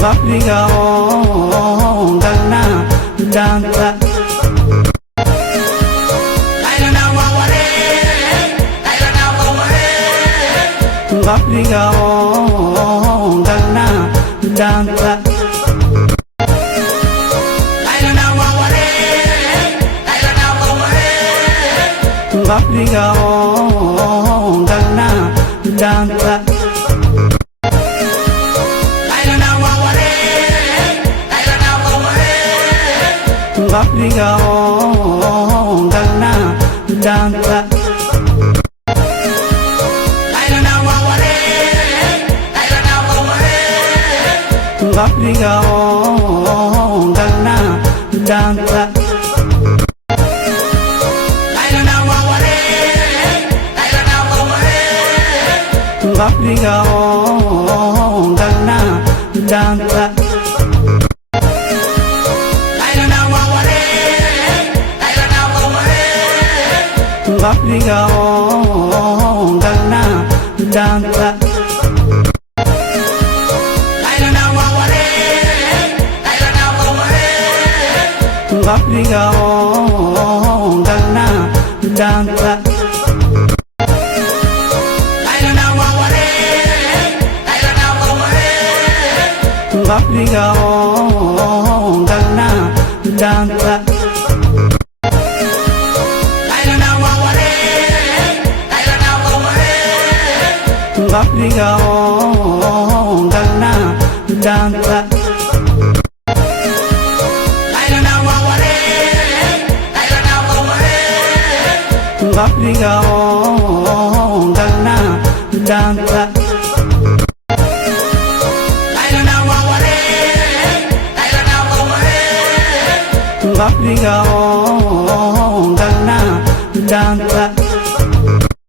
Gabriga dana danta Gabriga dana danta Gabriga dana danta Gabriga dana danta Gabriga dana danta Gabriga dana danta Gabriga dana danta Gabriga dana danta Gabriga dana danta Gabriga dana danta Gabriga dana danta Gabriga dana danta